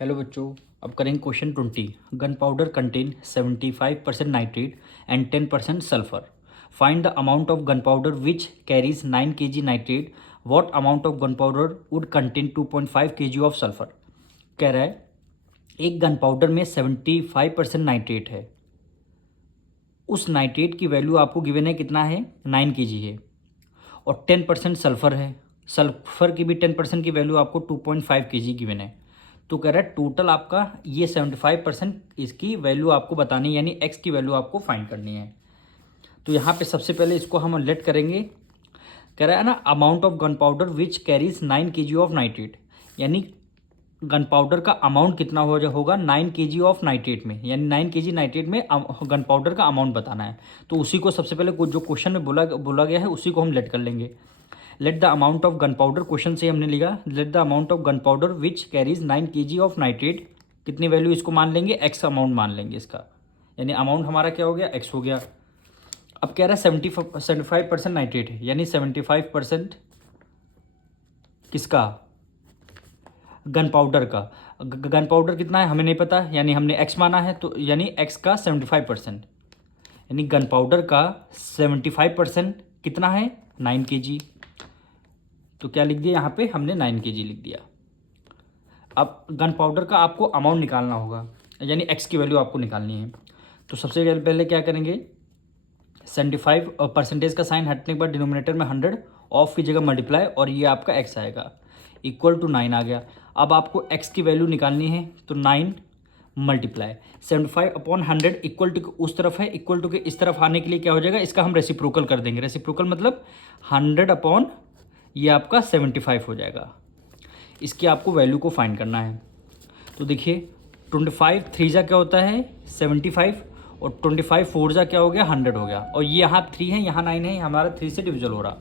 Hello बच्चों, अब करेंगे question 20। Gun powder contain 75% nitrate and 10% sulphur. Find the amount of gun powder which carries 9 kg nitrate. What amount of gun powder would contain 2.5 kg of sulphur. कह रहा है एक gun powder में 75% nitrate है। उस नाइट्रेट की value आपको given है, कितना है, 9 kg है, और 10% सल्फर है। सल्फर की भी 10% की वैल्यू आपको 2.5 kg गिवन है। तो कह रहा है टोटल आपका ये 75% इसकी वैल्यू आपको बतानी है, यानी एक्स की वैल्यू आपको फाइंड करनी है। तो यहाँ पे सबसे पहले इसको हम लेट करेंगे। कह रहा है ना, amount of gun powder which carries 9 kg of nitrate, यानी गन पाउडर का अमाउंट कितना होगा 9 kg ऑफ नाइट्रेट में, यानी 9 kg नाइट्रेट में गन पाउडर का अमाउंट बताना है। तो उसी को सबसे पहले जो क्वेश्चन में बोला गया है उसी को हम लेट कर लेंगे। Let the amount of gun powder, question से हमने लिखा let the amount of gun powder which carries 9 kg of nitrate. कितनी वैल्यू इसको मान लेंगे, एक्स अमाउंट मान लेंगे इसका, यानी अमाउंट हमारा क्या हो गया, एक्स हो गया। अब कह रहा है 75% नाइट्रेट है, यानी 75% किसका, गन पाउडर का। गन पाउडर कितना है हमें नहीं पता, यानी हमने एक्स माना है, तो यानी एक्स का 75%, यानी गन पाउडर का 75% कितना है, 9 kg। तो क्या लिख दिया यहाँ पे हमने, 9 kg लिख दिया। अब गन पाउडर का आपको अमाउंट निकालना होगा, यानी एक्स की वैल्यू आपको निकालनी है। तो सबसे पहले क्या करेंगे, 75% का साइन हटने के बाद डिनोमिनेटर में 100, ऑफ की जगह मल्टीप्लाई, और ये आपका एक्स आएगा, इक्वल टू 9 आ गया। अब आपको एक्स की वैल्यू निकालनी है, तो 9 मल्टीप्लाई 75/100 इक्वल टू उस तरफ है, इक्वल टू के इस तरफ आने के लिए क्या हो जाएगा, इसका हम रेसिप्रोकल कर देंगे। रेसिप्रोकल मतलब 100 ये आपका 75 हो जाएगा। इसकी आपको वैल्यू को फाइंड करना है। तो देखिए 25 3 जा क्या होता है 75, और 25 4 जा क्या हो गया 100 हो गया, और ये यहाँ 3 है यहाँ 9 है, हमारा 3 से डिविजल हो रहा।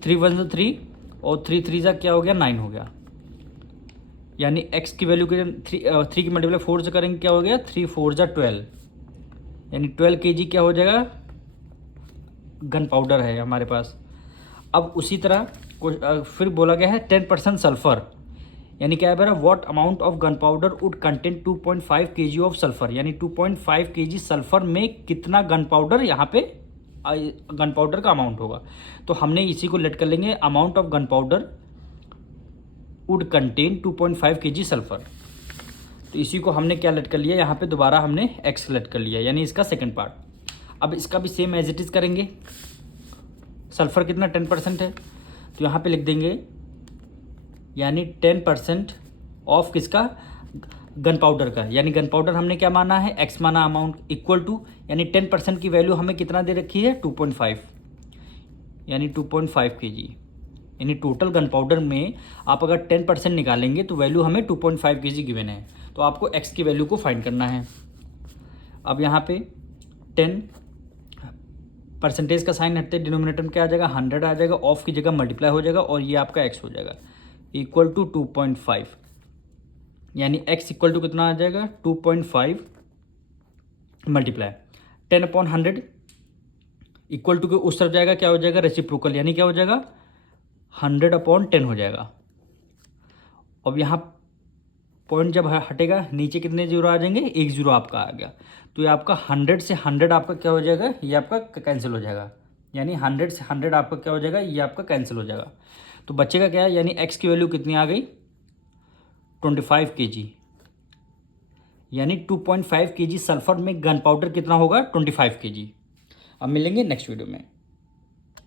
3 1 जा 3, और 3 3 जा क्या हो गया 9 हो गया, यानी x की वैल्यू के 3 की मल्टीप्लाई 4 से करेंगे क्या हो गया 3 4 जा 12, यानी 12 kg क्या हो जाएगा, गन पाउडर है हमारे पास। अब उसी तरह फिर बोला गया है 10% सल्फर, यानी क्या है मेरा, what amount of gun powder would contain 2.5 kg of sulphur, यानी 2.5 kg सल्फर में कितना गन पाउडर, यहाँ पे गन पाउडर का अमाउंट होगा। तो हमने इसी को लेट कर लेंगे, amount of gun powder would contain 2.5 kg sulphur. तो इसी को हमने क्या लेट कर लिया, यहाँ पे दोबारा हमने एक्स लेट कर लिया, यानी इसका सेकेंड पार्ट। अब इसका भी सेम एज इट इज करेंगे। सल्फर कितना 10% है, तो यहाँ पे लिख देंगे, यानी 10% ऑफ किसका, गन पाउडर का, यानी गन पाउडर हमने क्या माना है, एक्स माना, अमाउंट इक्वल टू, यानी 10% की वैल्यू हमें कितना दे रखी है 2.5, यानी 2.5 kg, यानी टोटल गन पाउडर में आप अगर 10% निकालेंगे तो वैल्यू हमें 2.5 kg गिवन है। तो आपको एक्स की वैल्यू को फाइंड करना है। अब यहाँ पे 10% का साइन हटते डिनोमिनेटर में क्या आ जाएगा 100 आ जाएगा, ऑफ की जगह मल्टीप्लाई हो जाएगा, और ये आपका एक्स हो जाएगा इक्वल टू 2.5, यानी x इक्वल टू कितना आ जाएगा 2.5 मल्टीप्लाई 10/100 इक्वल टू के उस तरफ जाएगा, क्या हो जाएगा रेसिप्रोकल, यानी क्या हो जाएगा 100/10 हो जाएगा। अब यहाँ पॉइंट जब हटेगा नीचे कितने जीरो आ जाएंगे, 1 जीरो आपका आ गया। तो ये आपका 100 से 100 आपका क्या हो जाएगा, ये आपका कैंसिल हो जाएगा, यानी 100 से 100 आपका क्या हो जाएगा, ये आपका कैंसिल हो जाएगा। तो बच्चे का क्या है, यानी x की वैल्यू कितनी आ गई 25 kg, यानी 2.5 kg सल्फर में गन पाउडर कितना होगा 25 kg। अब मिलेंगे नेक्स्ट वीडियो में।